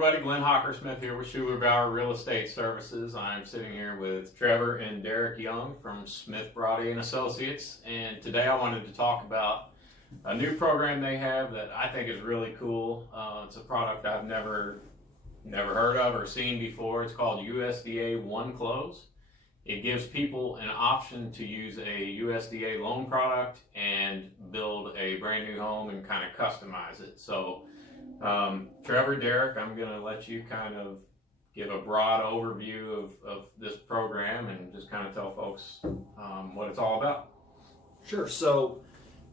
everybody, Glenn Hockersmith here with Schuler-Bauer Real Estate Services. I'm sitting here with Trevor and Derek Young from Smith-Broady and Associates, and today I wanted to talk about a new program they have that I think is really cool. It's a product I've never heard of or seen before. It's called USDA One Close. It gives people an option to use a USDA loan product and build a brand new home and kind of customize it. So Trevor, Derek, I'm going to let you kind of give a broad overview of this program and just kind of tell folks what it's all about. Sure. So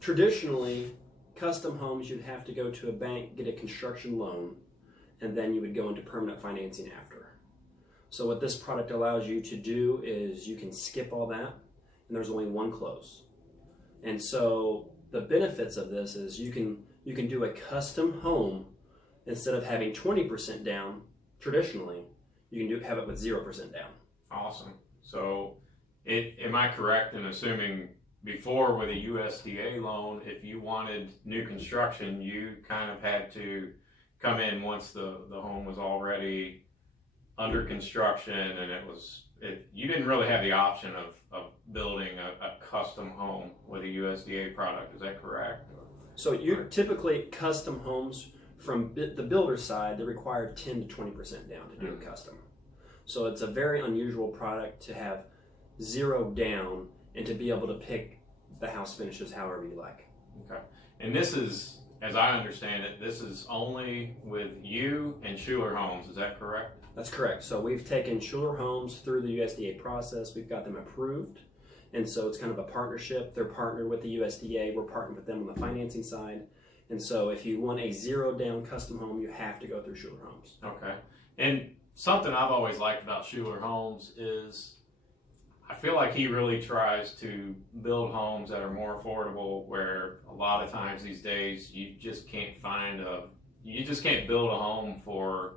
traditionally, custom homes, you'd have to go to a bank, get a construction loan, and then you would go into permanent financing after. So what this product allows you to do is you can skip all that, and there's only one close. And so the benefits of this is you can do a custom home. Instead of having 20% down traditionally, you can have it with 0% down. Awesome. So am I correct in assuming before with a USDA loan, if you wanted new construction, you kind of had to come in once the home was already under construction, and you didn't really have the option of building a custom home with a USDA product. Is that correct? So you typically custom homes from the builder side, they require 10 to 20% down to do a custom. So it's a very unusual product to have 0 down and to be able to pick the house finishes however you like. Okay. And this is, as I understand it, this is only with you and Schuler Homes. Is that correct? That's correct. So we've taken Schuler Homes through the USDA process. We've got them approved. And so it's kind of a partnership. They're partnered with the USDA. We're partnered with them on the financing side. And so if you want a 0 down custom home, you have to go through Schuler Homes. Okay. And something I've always liked about Schuler Homes is I feel like he really tries to build homes that are more affordable, where a lot of times these days you just can't build a home for,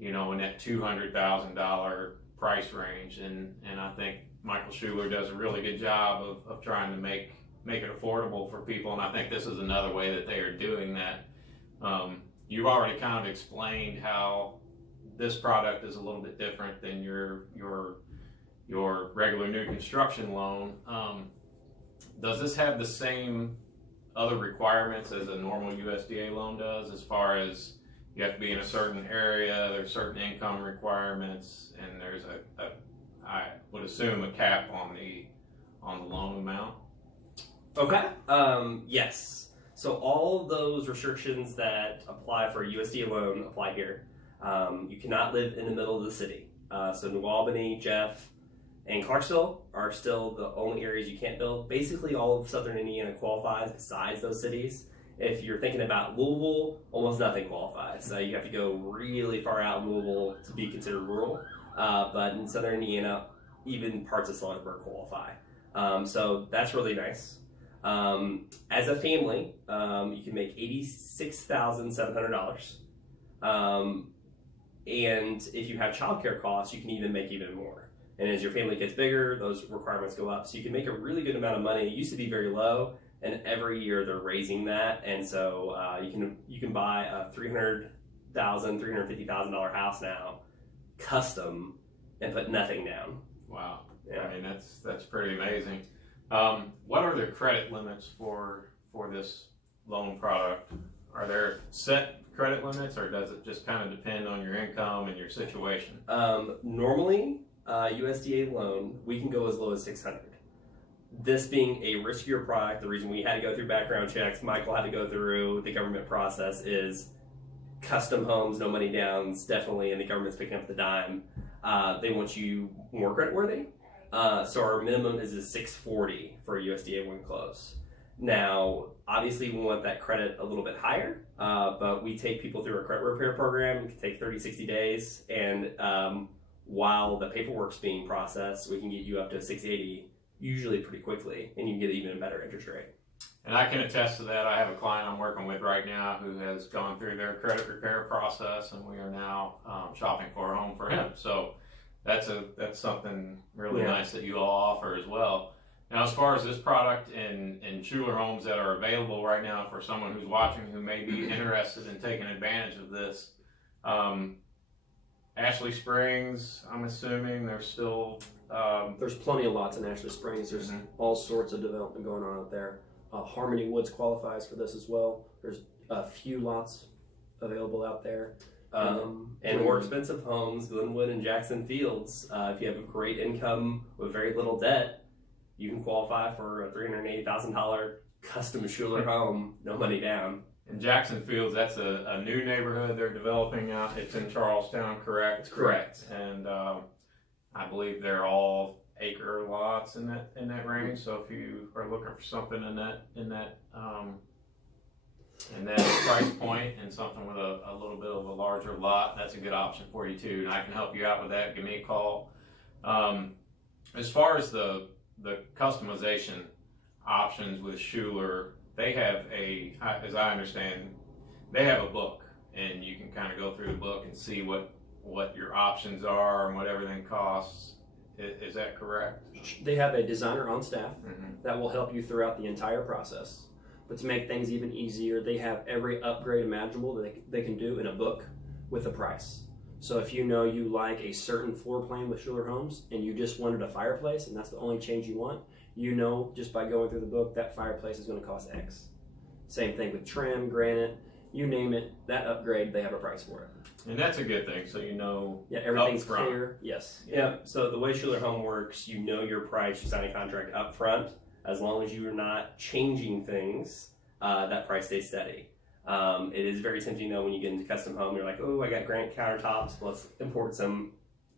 in that $200,000 price range. And I think Michael Schuler does a really good job of trying to make it affordable for people, and I think this is another way that they are doing that. You've already kind of explained how this product is a little bit different than your regular new construction loan. Does this have the same other requirements as a normal USDA loan does, as far as you have to be in a certain area, there's certain income requirements, and there's I would assume a cap on the loan amount? Okay. Yes. So all of those restrictions that apply for a USDA loan apply here. You cannot live in the middle of the city. So New Albany, Jeff, and Clarksville are still the only areas you can't build. Basically, all of southern Indiana qualifies besides those cities. If you're thinking about Louisville, almost nothing qualifies. So you have to go really far out in Louisville to be considered rural. But in southern Indiana, even parts of Salisbury qualify. So that's really nice. As a family, you can make $86,700. And if you have childcare costs, you can even make even more. And as your family gets bigger, those requirements go up. So you can make a really good amount of money. It used to be very low, and every year they're raising that. And so you can buy a $300,000, $350,000 house now, custom, and put nothing down. Wow. Yeah. I mean, that's pretty amazing. What are the credit limits for this loan product? Are there set credit limits, or does it just kind of depend on your income and your situation? Normally, USDA loan, we can go as low as 600. This being a riskier product, the reason we had to go through background checks, Michael had to go through the government process, is custom homes, no money downs, definitely, and the government's picking up the dime. They want you more creditworthy. So our minimum is a 640 for a USDA One Close. Now, obviously we want that credit a little bit higher, but we take people through our credit repair program. It can take 30, 60 days, and while the paperwork's being processed, we can get you up to 680 usually pretty quickly, and you can get even a better interest rate. And I can attest to that. I have a client I'm working with right now who has gone through their credit repair process, and we are now shopping for a home for him. So that's something really nice that you all offer as well. Now, as far as this product and Schuler homes that are available right now for someone who's watching who may be interested in taking advantage of this, Ashley Springs, I'm assuming there's still. There's plenty of lots in Ashley Springs. There's all sorts of development going on out there. Harmony Woods qualifies for this as well. There's a few lots available out there. And more expensive homes, Glenwood and Jackson Fields. If you have a great income with very little debt, you can qualify for a $380,000 custom Schuler home, no money down. In Jackson Fields, that's a new neighborhood they're developing out. It's in Charlestown, correct? Correct. And I believe they're all acre lots in that range. So if you are looking for something in that price point and something with a little bit of a larger lot, that's a good option for you too. And I can help you out with that. Give me a call. As far as the customization options with Schuler, they have as I understand, they have a book, and you can kind of go through the book and see what your options are and what everything costs. Is that correct? They have a designer on staff that will help you throughout the entire process. But to make things even easier, they have every upgrade imaginable that they can do in a book with a price. So if you know you like a certain floor plan with Schuler Homes and you just wanted a fireplace and that's the only change you want, you know just by going through the book that fireplace is going to cost X. Same thing with trim, granite, you name it, that upgrade, they have a price for it. And that's a good thing, so you know. Yeah, everything's clear. Yes. Yeah, so the way Schuler Home works, you know your price, you sign a contract up front. As long as you're not changing things, that price stays steady. It is very tempting, when you get into custom home, you're like, oh, I got granite countertops, let's import some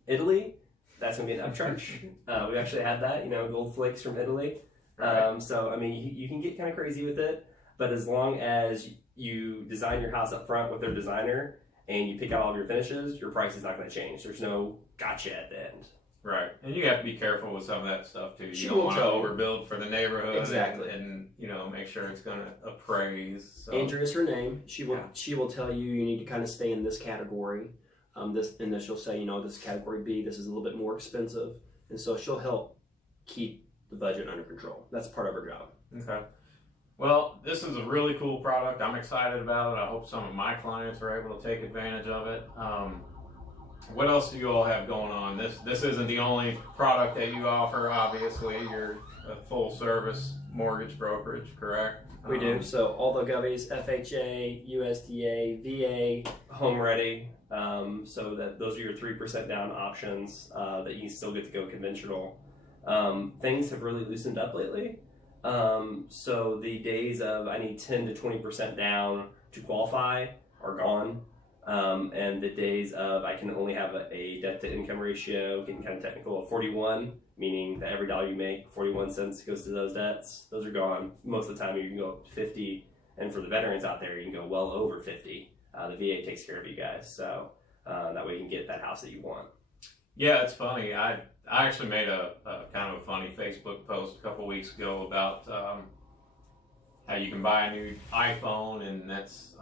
Italy. That's going to be an upcharge. We actually had that, gold flakes from Italy. Right. So, you can get kind of crazy with it, but as long as you design your house up front with their designer and you pick out all of your finishes, your price is not going to change. There's no gotcha at the end. Right, and you have to be careful with some of that stuff too. She You don't will want to tell you. overbuild for the neighborhood, Exactly. and make sure it's going to appraise. So. Andrea is her name. She will tell you need to kind of stay in this category. And then she'll say, this is category B. This is a little bit more expensive, and so she'll help keep the budget under control. That's part of her job. Okay. Well, this is a really cool product. I'm excited about it. I hope some of my clients are able to take advantage of it. What else do you all have going on? This isn't the only product that you offer, obviously. You're a full-service mortgage brokerage, correct? We do. So all the govies, FHA, USDA, VA. Home ready. So that those are your 3% down options that you still get to go conventional. Things have really loosened up lately. So the days of I need 10 to 20% down to qualify are gone. And the days of I can only have a debt to income ratio, getting kind of technical, of 41, meaning that every dollar you make, 41 cents goes to those debts. Those are gone. Most of the time you can go up to 50. And for the veterans out there, you can go well over 50. The VA takes care of you guys. So that way you can get that house that you want. Yeah, it's funny. I actually made a kind of a funny Facebook post a couple weeks ago about how you can buy a new iPhone, and that's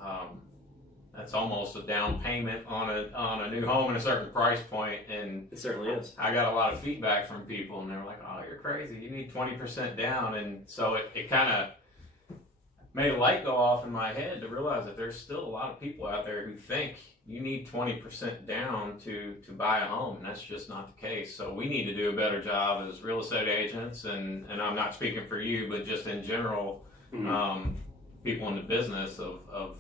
almost a down payment on a new home at a certain price point. And It certainly is. I got a lot of feedback from people, and they were like, "Oh, you're crazy! You need 20% down." And so it kind of made a light go off in my head to realize that there's still a lot of people out there who think you need 20% down to buy a home, and that's just not the case. So we need to do a better job as real estate agents, and I'm not speaking for you, but just in general, people in the business of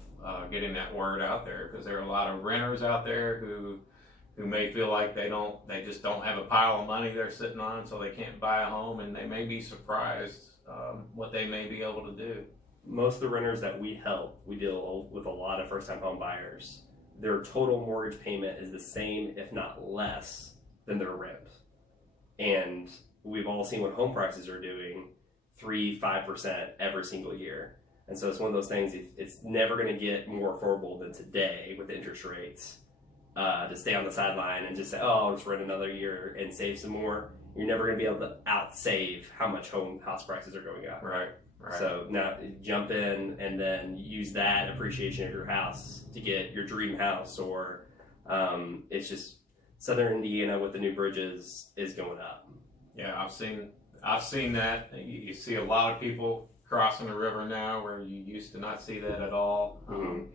getting that word out there, because there are a lot of renters out there who may feel like they just don't have a pile of money they're sitting on, so they can't buy a home, and they may be surprised what they may be able to do. Most of the renters that we help, we deal with a lot of first-time home buyers. Their total mortgage payment is the same, if not less, than their rent. And we've all seen what home prices are doing, 3-5% every single year. And so it's one of those things, it's never going to get more affordable than today with interest rates. To stay on the sideline and just say, oh, I'll just rent another year and save some more. You're never going to be able to outsave how much house prices are going up. Right. So now jump in and then use that appreciation of your house to get your dream house, or it's just Southern Indiana with the new bridges is going up. Yeah, I've seen that. You see a lot of people crossing the river now where you used to not see that at all.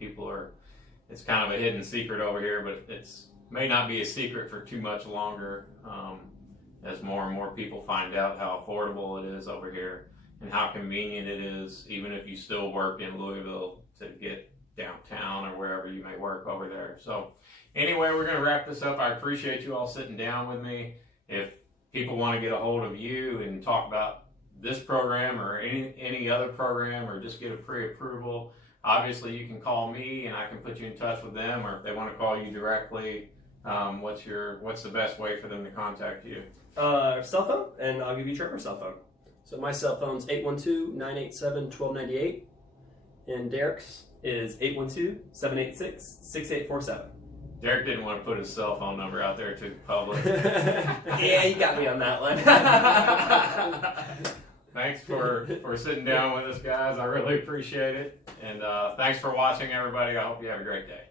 People are it's kind of a hidden secret over here, but it's may not be a secret for too much longer, as more and more people find out how affordable it is over here and how convenient it is, even if you still work in Louisville, to get downtown or wherever you may work over there. So anyway, we're going to wrap this up. I appreciate you all sitting down with me. If people want to get a hold of you and talk about this program or any other program, or just get a pre-approval, obviously you can call me and I can put you in touch with them, or if they want to call you directly, what's the best way for them to contact you? Cell phone, and I'll give you Trevor's cell phone. So my cell phone's 812-987-1298, and Derek's is 812-786-6847. Derek didn't want to put his cell phone number out there to the public. Yeah, you got me on that one. Thanks for sitting down with us, guys. I really appreciate it. And thanks for watching, everybody. I hope you have a great day.